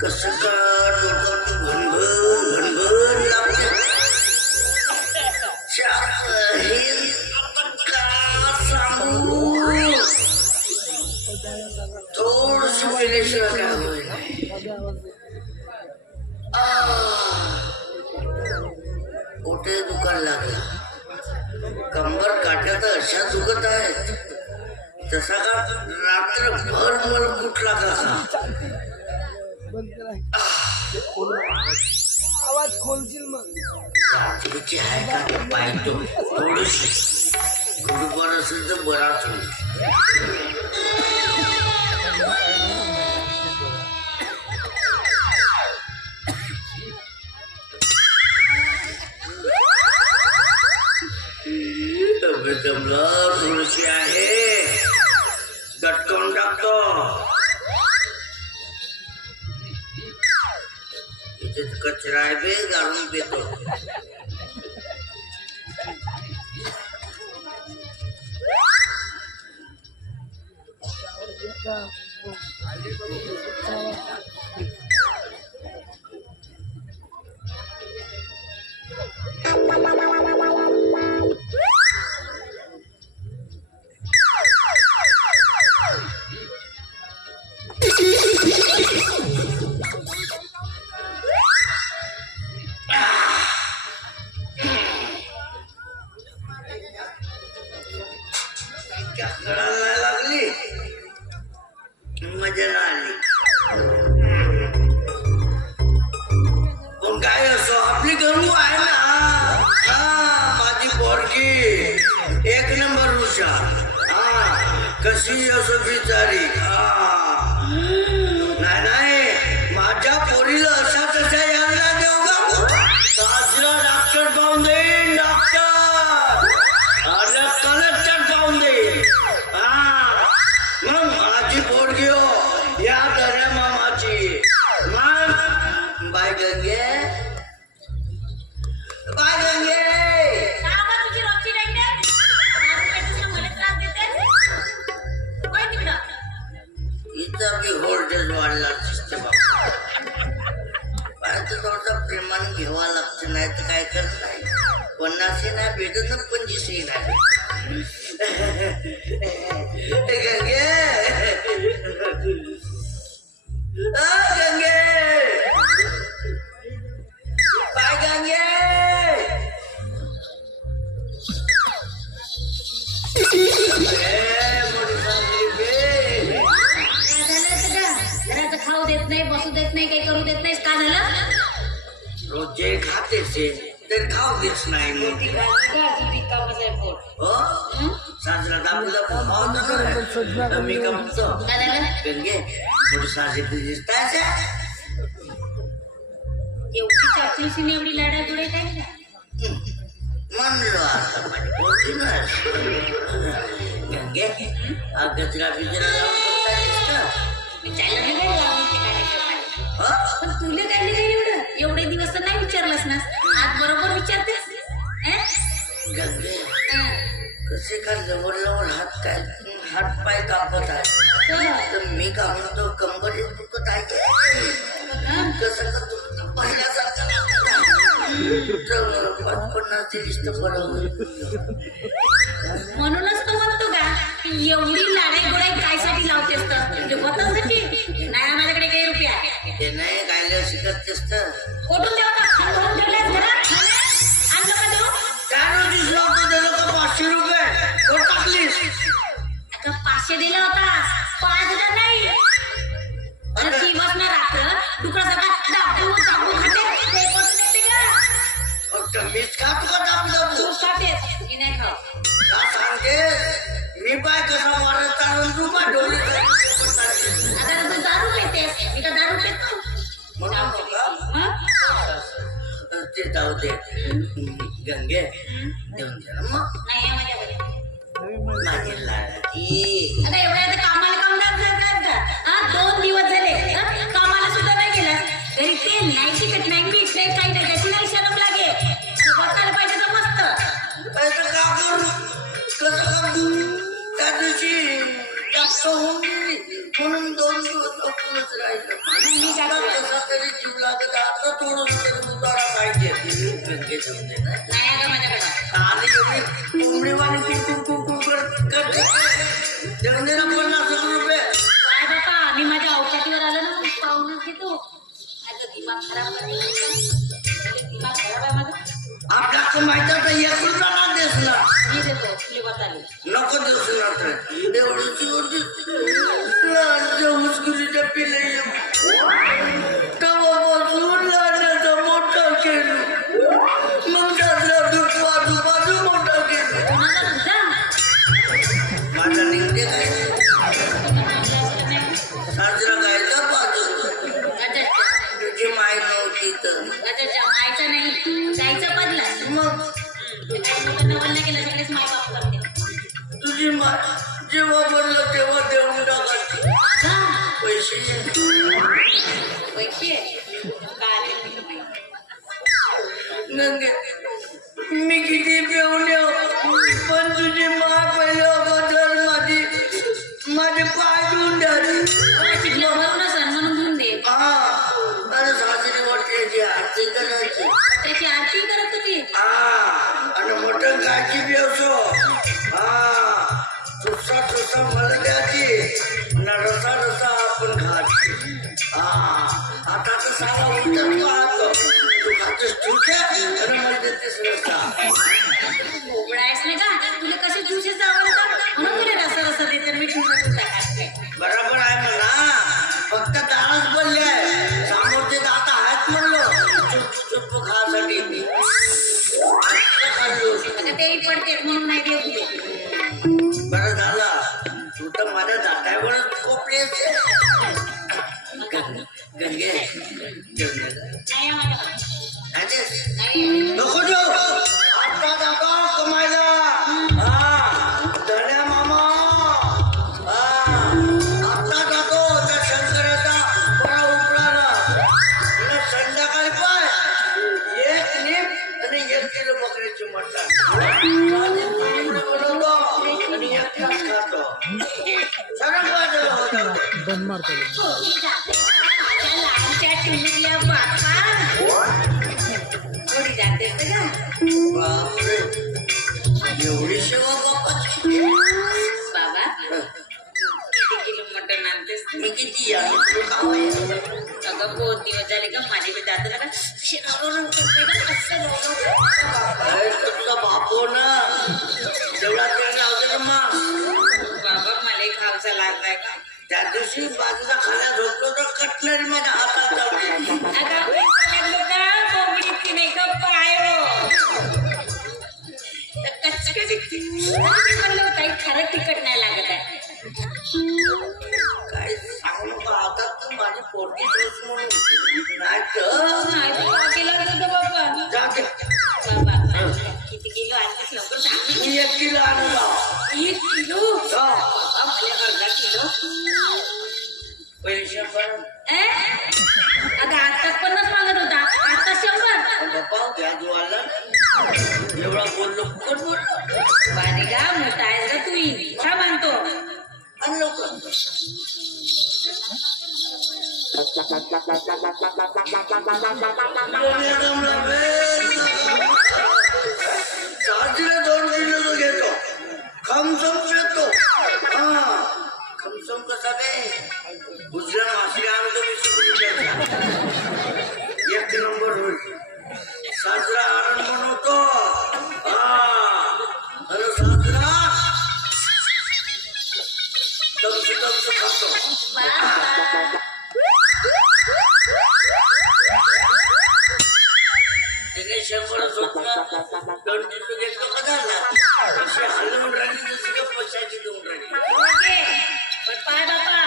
कसं का डोक्यात भनभन भनभन लागते. हे का सांगू थोडस पहिल्याशिवाय काय होईल. कुठे दुकान लागला. कंबर काट्यात अशा दुखत आहेत तसा का रात्रभर मला कुठला कसा आवाज खोलशील मग. रात्रीची आहे का पाहतो थोडीशी गुरुवार असेल तर बराच होईल. जमलं थोडीशी आहे दटकवून टाकतो. इथे कचरा आहे बे गाळून देतो. लागली मजा आली. पण काय असो आपली गंगू आहे ना. माझी पोरगी एक नंबर हुशार. कशी असो बिचारी. नाही माझ्या पोरीला असा तसा यायला देऊ का. साजरा डॉक्टर पाहून देईन. डॉक्टर अरे कलेक्टर पाहून देईन. मग माझी पोरगी हो या दर्या मामाची. मग बाय गंगे बाय गंगे. इथं मी व्होल्टेज वाढला दिसते बाबा. थोडसा प्रेमाने घ्यावा लागतं नाही तर काय करत नाही. 50 नाही भेटत ना 25 नाही. गंगे गंगे बाय गंगे. खाऊ देत नाही बसू देत नाही काही करू देत नाही. का झालं. रोज जे खातेच तर खाऊ देत नाही. साजरा दाखवला मी का म्हणतो गंगे थोडी साजरी दिसताय. एवढी चाचणीशी एवढी लाडागुडे काय म्हणलो आता माझी पोरगी ना. गंगे हा गजरा बिजरा लावून पण तुला काय नाही एवढं. एवढे दिवस तर नाही विचारलंस ना. आज बरोबर विचारतेस. गंगे कसे का जवळ जवळ हात पाय कापत आहे तर मी का म्हणतो कंबरीत दुखत आहे. कसं का तुमचं पहिल्यासारखं 50-30 तर बरं. म्हणूनच तो म्हणतो का की एवढी लाडाई गोडाई कायसाठी लावतेस तर म्हणजे स्वतःसाठी नाही. माझ्याकडे काही रुपया ते नाही गायला शिकत असतं. कोठून देवता भरून ठेवल्यास घरात. आणलं का देऊ. त्या रोजीच लावतो दिलं का 500 रुपये कोण टाकलीस. आता 500 दिला होता 5000 नाही. आणि दिवस ना रात्र तुकडा सगळा दाबून दाबून खाते. फक्त मीच का तुला दाबलं तू खातेस मी नाही खाऊ. का सांगते मी पाय कसा मारत चालून तू पाय डोळे. आता तू दारू पितेस. मी का दारू पितो. म्हणून मी काय आता करू? कसा तरी जीव लागत आता थोडं तरी उतारा पाहिजे गंगे जमते ना नाही आहे का माझ्याकडे? आणि एवढी कोंबडीवाणी कुरकुर करते जगनेला 50 रुपये काय बापा मी माझ्या अवकाशीवर आलो ना मग पाहूनच घेतो. आता दिमाग खराब दिमाग खराब आहे माझं. आपल्याला माहिती तर 1 रुपया ना देस ना मी देतो तुला बताले. नको देऊस ना तर एवढीची होती मुस्कुलीच्या पिले तेव्हापासून लहानाचं मोठं केलं मग त्यातलं बाजू मोठं केलं कोणाला तुझा? माझा निघते काय साजरा गायचा बाजू तुझी माय नव्हती तर मायचा नाही जायचं बदला. मग नाही केलं सगळेच माय बाप करते. तुझी माय जेव्हा बनलं तेव्हा देऊन टाकायची हा, पैसे पैसे काय ते माहिती. नंगे मी किती पेवले पण तुझी माय पहिले अगोदर माझे पाय धुवून द्यायची चिडल्या भरून सण म्हणून घेऊन दे. हा अरे साजरी वाटल्याची आरती करायची त्याची आरती करत होती. हा आणि मटण खायची बी असो हा चुसा मला द्यायची ना रसा आपण खायची हा आता तर साला उलट पाहतो तू खातेस चुके आणि मला देतेस रसा कोबडा आहेस नाही का? तुला कसे ज्यूसेस आवडतात म्हणून तुला रसा देते मी तुझा बरोबर आहे म्हणा फक्त दारच बनले आहे समोरचे दाता आहेत म्हणलो चुप खासाठी मी आता तेही पडते म्हणून नाही देऊ. बरं झालं तू तर माझ्या दातावर कोपले गंगे नाही माझ्या नाही नको देऊ आता जातो कमायला हा धन्या मामा हा आता जातो त्या शंकराचा बरा उपळाला आणि संध्याकाळी पाय 1 नीप आणि 1 किलो बकरीची मटण बनवतो आणि 1 तास खातो सगळं बाजूला होतं लहानच्या टुलीतल्या बापा थोडी जाते का बापरे एवढी सेवा बापाची बाबा किती किलो मटण आणतेस मी किती खावाय अगं बहुत दिवस झाले का माझे बी दादाला का शिरावरून करते का असं तुझा बापो ना जेवढा तेल लावते ना मग बाबा मला खावचा लागलाय का त्या दिवशी बाजूला खाल्या झोपलो तर कटलरी माझ्या हातात जाते अगं लागलो का कोंबडीची नाही का पाय म्हणलं काही खरं तिखट नाही लागत आहे काय सांगू नका आता तू माझी पोरगी दिवस म्हणून नाही तर नाही तर बाकी लागत होतं बाबा जाते बाबा किती किलो आणतेस लवकर सांग. मी 1 किलो आणून लाव 1 किलो बाबा मला अर्धा किलो पहिले 100 अगं आताच 50 मागत होता आता 100. बाप्पा गॅस वाढला एवढा बोललो फुकट बोललो बारी गा मोठा आहेस का तुम्ही का मानतो आणि लोक साजीला 2 किलो घेतो खमसम घेतो हा खमसम कसा बे गुजरा मासळी आणतो मी 1 नंबर होईल साजरा आरण बनवतो हा अरे साजरा दमच खातो तिने 100 होत 2 किलो घेतलं का झाला अशी हलवून राहिली जशी का पशाची देऊन राहिली पाय बापा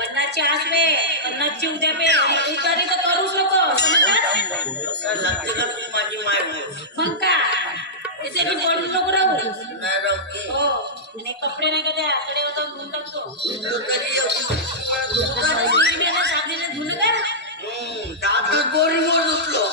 50 ची आज पे 50 ची उद्या पे उतारी तर करूच नको समजलं असं लागते का तू माझी माय मग का इथे मी बोलू नको राहू नाही राहू की हो आणि कपडे नाही का त्या कडे होता धुवून टाकतो तू तरी साधीने धुणं का दात बोरी मोर धुतलो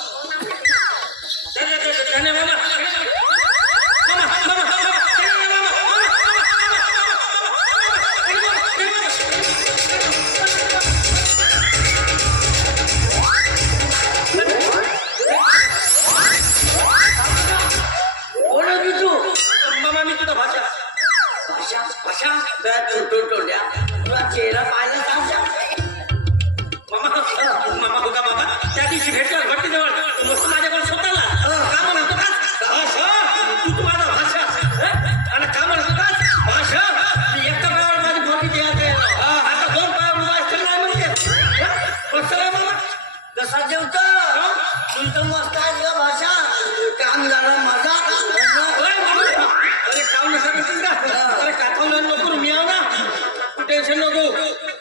त्या दिवशी भेटला भट्टीजवळ मस्त माझ्याकडे स्वतःला का म्हणत होतास भाषा तू माझा भाषा आणि का म्हणत होतास भाषा मी एका पायावर माझी भोगी द्यायचे आता 2 पायावर उभा असतील नाही म्हणते बसला मामा कसा जेवता तुमचं मस्त आहे का भाषा काम झालं माझा अरे काम नका करतील का अरे काठवला नको मी आव ना तू टेन्शन नको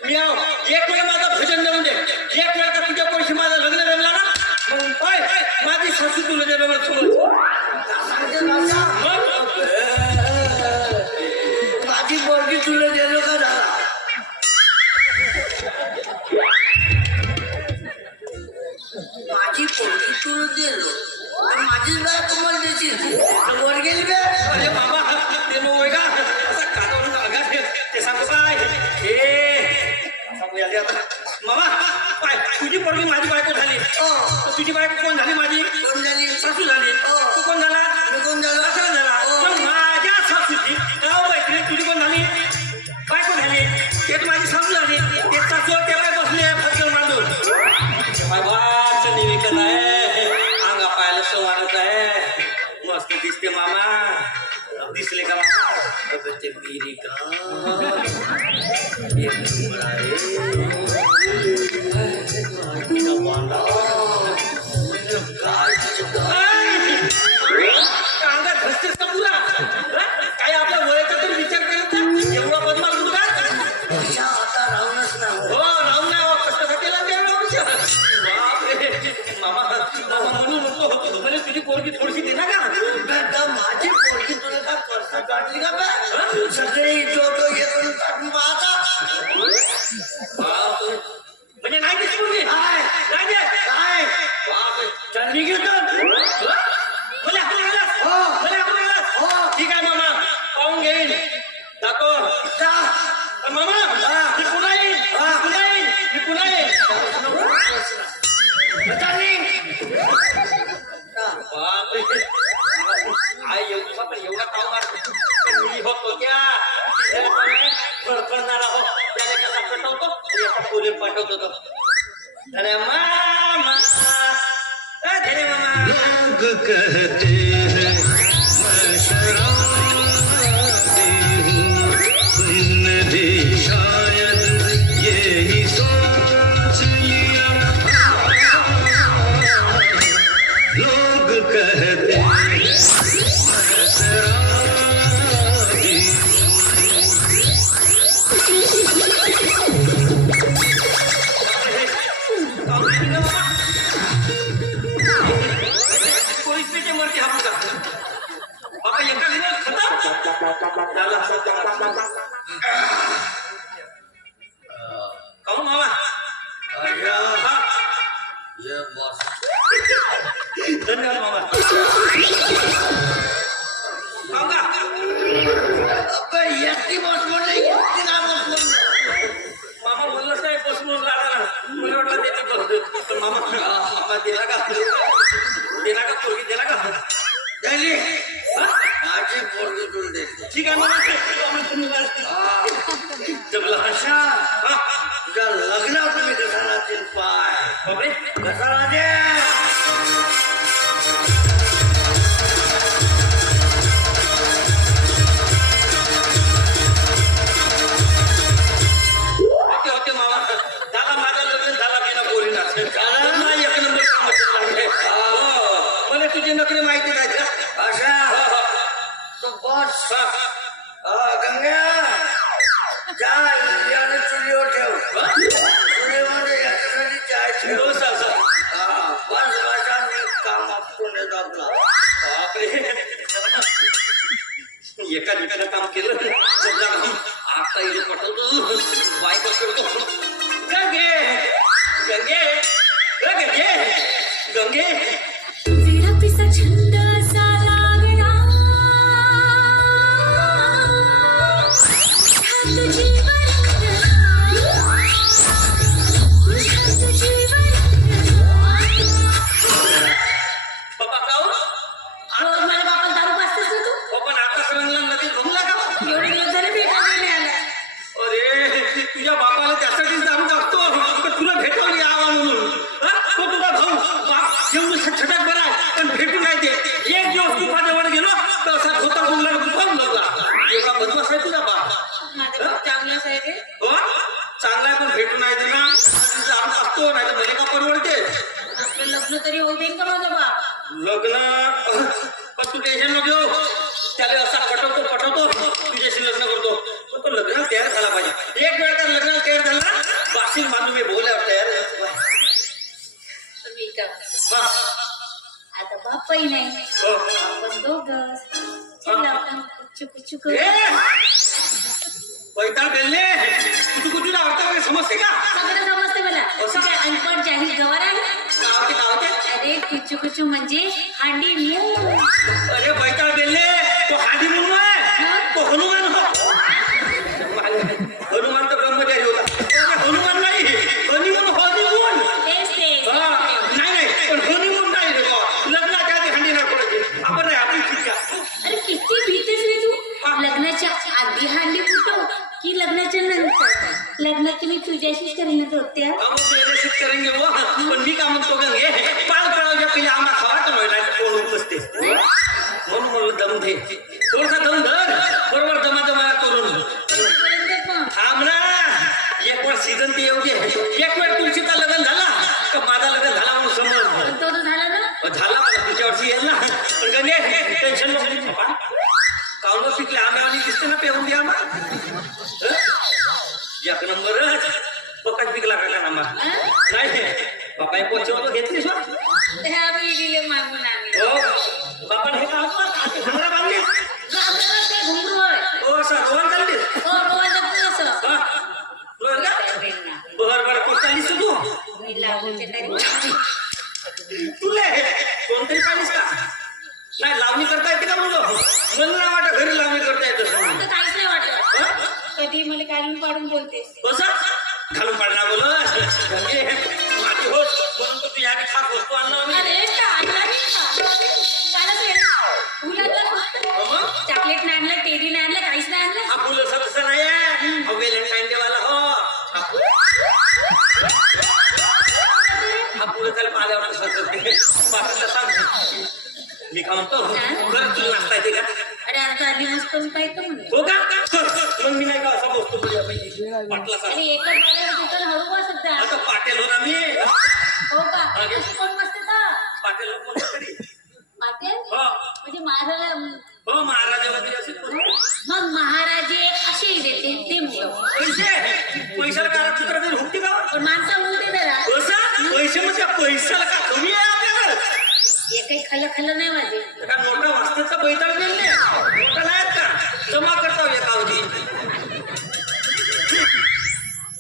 मी आव एक वेळ माझं भजन देऊन दे एक वेळ तर तुझ्या पैसे माझं लग्न जमला ना मग पाय माझी सासू तुला दे बाबा समोर माझी पोरगी तुला दिलो का झाला माझी पोरगी तुला दिलो माझी बायको मला देशील वर गेली का अरे बाबा ते नको का असा काठवून अगा ते सांगू काय सांगू याले आता मामा पाय तुझी पोरगी माझी बायको झाली तुझी बायको कोण झाली माझी कोण झाली सासू झाली तू कोण झाला मी कोण झालो असं झाला मग माझ्या सासूची गाव बायकली तुझी कोण झाली बायको झाली ते माझी सासू झाली ते सासू तेव्हा बसले फटकन बांधून बाबाच निवेकन आहे अंगा पायाला सवारत आहे मस्त दिसते मामा दिसले का मामा ते मेरी का अंगात धसतेस का तुला काय आपल्या वयाचा तरी विचार केला ना एवढा बदमाश तुला आता राहूनच ना हो राहून नाही हो कष्टासाठी मामा म्हणून म्हणतो म्हणजे तुझी पोरगी थोडीशी दे ना का माझी पोरगी तुला का पर्स काढली का बा सगळे जोटो येऊन काढून पाहता म्हणजे नाही दिसली पोरगी नाही दे काय चढली घेतो ठीक आहे मामा पाहून घेईन जातो मामा मी पुन्हा येईन मी पुन्हा येईन आई एवढा पण एवढा पाव मारतो मी होतो क्या फडफडणारा हो त्याने कसा पटवतो याचा पोरी पाठवतो तो धने मामा धने मामा कहते हैं मैं शरारती हूँ तुमने भी शायद यही सोच लिया लोग कहते हैं मैं शरारती कहूँ मामा ये बॉस धन्यवाद मामा कहूँगा अबे एकटी बॉस म्हणले एकटी ना बॉस म्हणलं मामा बोललंच नाही बसून लागला मला वाटलं देते बस पण मामा मामा दिला का पोरगी दिला का दिली माझी पोरगी तुला देते ठीक आहे मामा जमला अशा तुझ्या लग्नात तुम्ही कसा राहतील पाय बापरे कसा राहते होते मामा झाला माझा लग्न झाला बिना पोरीना एक नंबर काम लागले मला तुझी नोकरी माहिती नाही का अशा तो बॉस गंगा जा याने चुलीवर ठेव चुलीमध्ये याच्यासाठी चाय ठेव हो सर बस अशा मी काम आपटून येतो आपला एका ठिकाणी काम केलं समजा आता इथे पटवतो बायको करतो गंगे गंगे गंगे गंगे विडपिसा छंद असा लागला तुझी बाबा काऊ रोज मला बापा दारू पाजतेस ना तू पण आता सगळ्यांना नदी भमला का एवढे दिवस झाले भेटायला नाही आला अरे तुझ्या बापाला त्यासाठीच दारू टाकतो तुला भेटवली आवा म्हणून तो तुला नाही तर मला का परवडते आपलं लग्न तरी होऊ देईन का माझं बाप लग्न पण तू टेन्शन नको घेऊ त्याला असा पटवतो तुझ्याशी लग्न करतो पण तो लग्नाला तयार झाला पाहिजे एक वेळ का लग्नाला तयार झाला बाशील मानू मी बोलायवर तयार मी का हा. आता बापही नाही हो. आपण दोघंच चल आपण कुच्चू करू ए! पैताळ बेलने कुठून आवडतं वगैरे समजते का सगळं समजते मला असं? काय अनपढ जाहीर गवार आहे गावते अरे कुच्चू म्हणजे हांडी मूग अरे पैताळ बेलने तो हादी म्हणून आहे तो हनुमान हो हनुमान तर ब्रह्मचारी होता तो हनुमान नाही हनीमून तेच ते नाही पण हनीमून नाही रे बुवा. लग्नाच्या आधी हंडी नाही पडायची आपण नाही आपली शिक्षा अरे किती भीतेस रे तू लग्नाच्या आधी हांडी फुटव की लग्नाच्या नंतर लग्न तुम्ही तुझ्याशीच करण्यात होत्या करेंगे वो पण मी का म्हणतो गंगे पाल करावच्या पहिले आम्हाला खावायचं नाही कोण बसते म्हणून म्हणलं दम घे थोडसा दम धर बरोबर दमा करून थांब ना एक वेळ सीझन ते येऊ दे एक वेळ तुळशीचा लग्न झाला का माझा लग्न झाला म्हणून समज तो झाला ना झाला मला पुढच्या वर्षी येईल ना पण गंगे टेन्शन नको कावलं पिकले आम्ही दिसते ना पेरून द्या आम्हाला एक नंबरच बकाच पिकला का नंबर नाही बाबा एक पोचवतो घेतलीस हो मागून आम्ही बापा हे का घंगरा बांधली घुंगरू होय हो सर रोहन चाललीस हो रोज जगतो असं बर कोण चाललीस तू मी लावूनचे तरी तुले कोणतरी पाहिलीस का नाही लावणी करता येते का म्हणलं मला नाही वाटत घरी लावणी करता येत आता काहीच नाही वाटत कधी मला काढून पाडून बोलते कसं घालून पाडणार बोल माझी होत म्हणून तर तू या खास वस्तू आणणार अरे चॉकलेट नाही आणलं टेरी नाही आणलं काहीच नाही आणलं हा फुल असं तसं नाही आहे व्हॅलेंटाईन डे वाला हो हा फुलं त्याला पाल्यावर सांग मी का म्हणतो बरं तुला नाचता येते का अरे आता आली मस्त पाहिजे म्हणलं हो का मग मी नाही का असा बसतो पाटला अरे एकच जागेवर दुकान हळू बा सध्या आता पाटेल हो ना मी हो का अशी कोण बसते तर पाटेल लोक म्हणतो तरी पाटील हो म्हणजे महाराज हो महाराजा वगैरे असे मग महाराजे असे देते ते मुलं पैशाला कागदपत्र तरी हुकते का पण माणसं बोलते जरा कसं पैसे म्हणजे पैशाला का कमी आहे आपल्याकडे हे काही खल्लं नाही माझे का नोटा वाचताचा बैताळ गेले नोटा नाहीत का जमा करता येत अवधी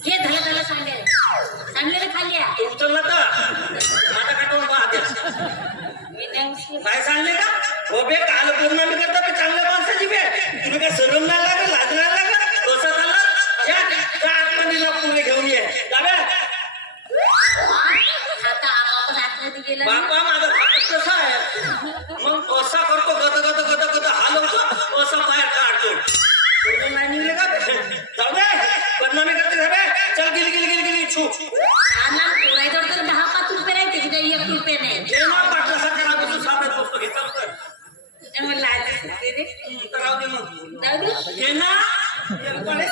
हे झालं सांगलेलं खाली आहे उचलला तर माझा काटून पाहते मी नाही उचलत. काय सांगले का हो बे काल पूर्ण मी करता चांगल्या माणसाची बे तुम्ही काय सरम नाही लागत लाज नाही लागत कसं चाललं या आतमध्ये पुढे घेऊन ये दादा आता आपण आतमध्ये गेलं ना. बापा माझा हात कसा आहे मग असा करतो गत हलवतो असा बाहेर काढतो नाही निघले का जाऊ दे बदनामी करते साहेब चल गेली छू आम्हाला पोरायजवळ तर 10-5 रुपये राहते तिथे 1 रुपये नाही जे ना पाटलासारखा राहतो साधत बसतो हे चालू कर त्यामुळे लाज असते रे. तर राहू दे मग जाऊ दे. घे ना येडपणे.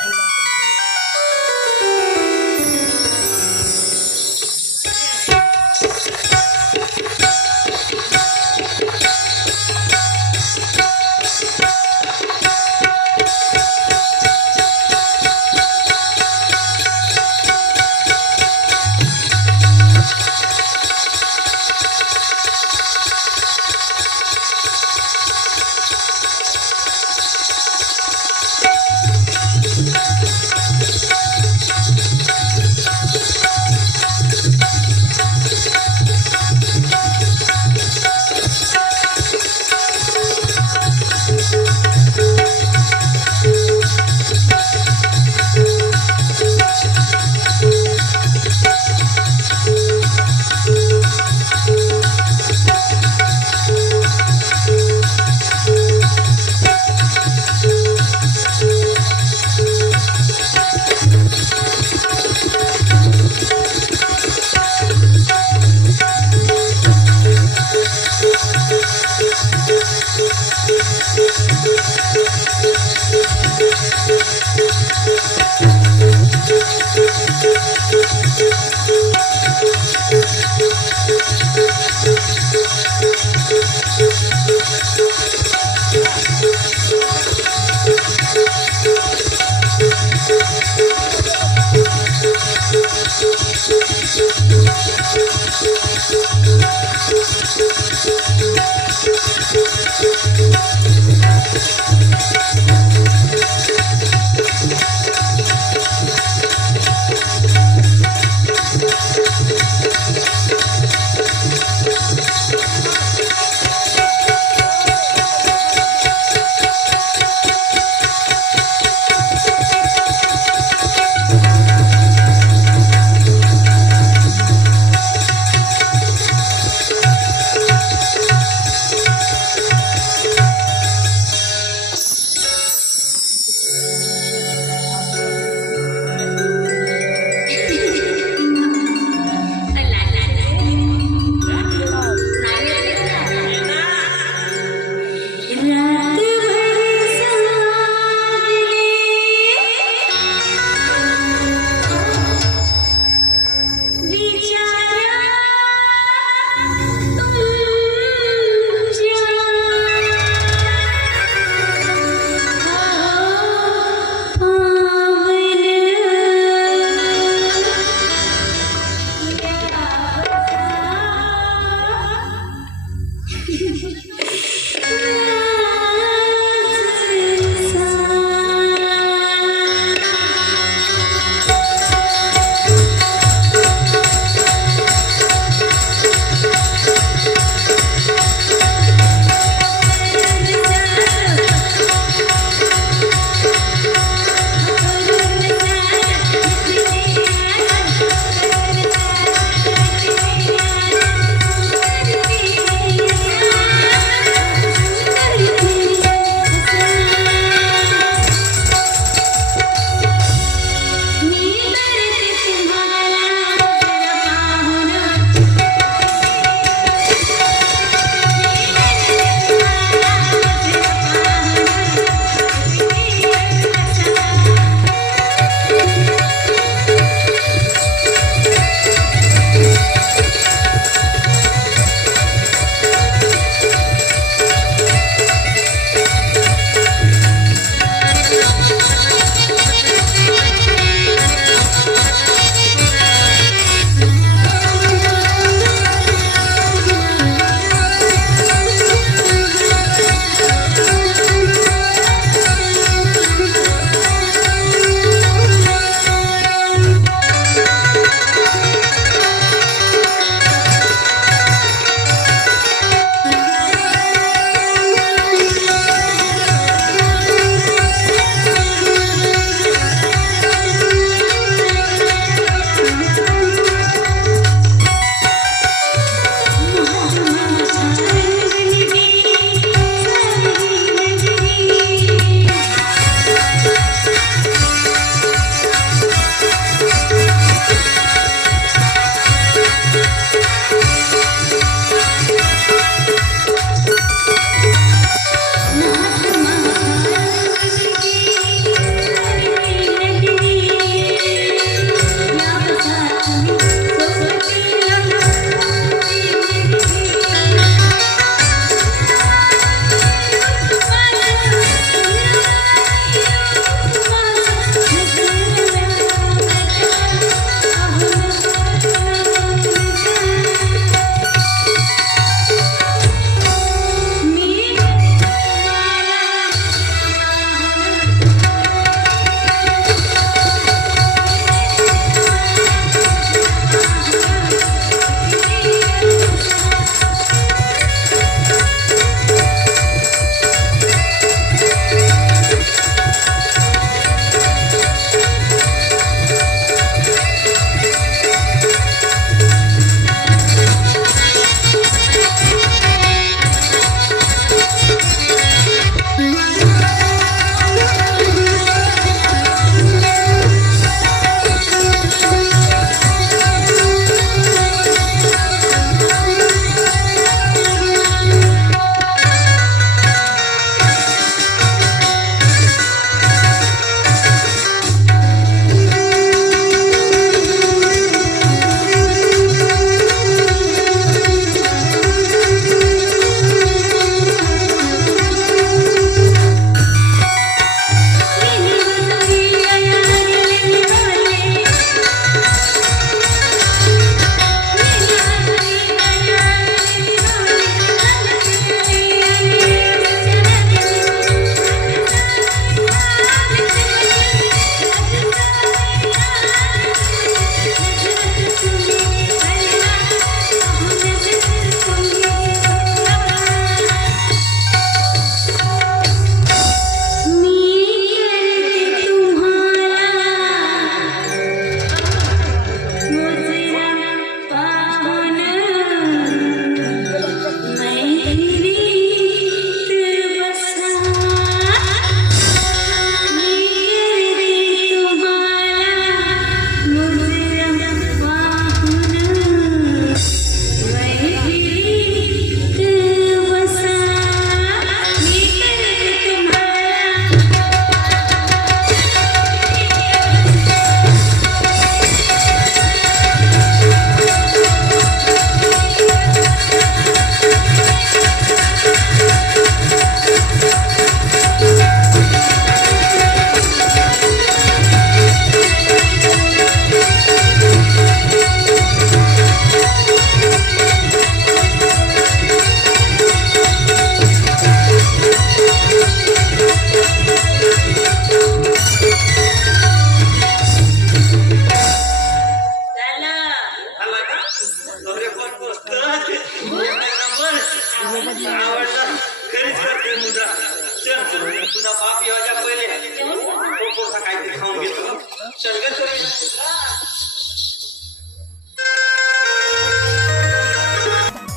काहीतरी खाऊन घेतो चल ग चल.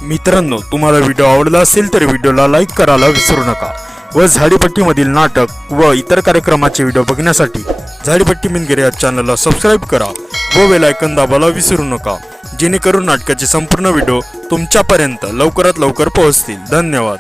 मित्रांनो, तुम्हाला व्हिडिओ आवडला असेल तर व्हिडिओला लाईक करायला विसरू नका व झाडीपट्टीमधील नाटक व इतर कार्यक्रमाचे व्हिडिओ बघण्यासाठी झाडीपट्टी मिनगिरे या चॅनलला सबस्क्राईब करा व बेल आयकॉन दाबायला विसरू नका, जेणेकरून नाटकाचे संपूर्ण व्हिडिओ तुमच्यापर्यंत लवकरात लवकर पोहोचतील. धन्यवाद.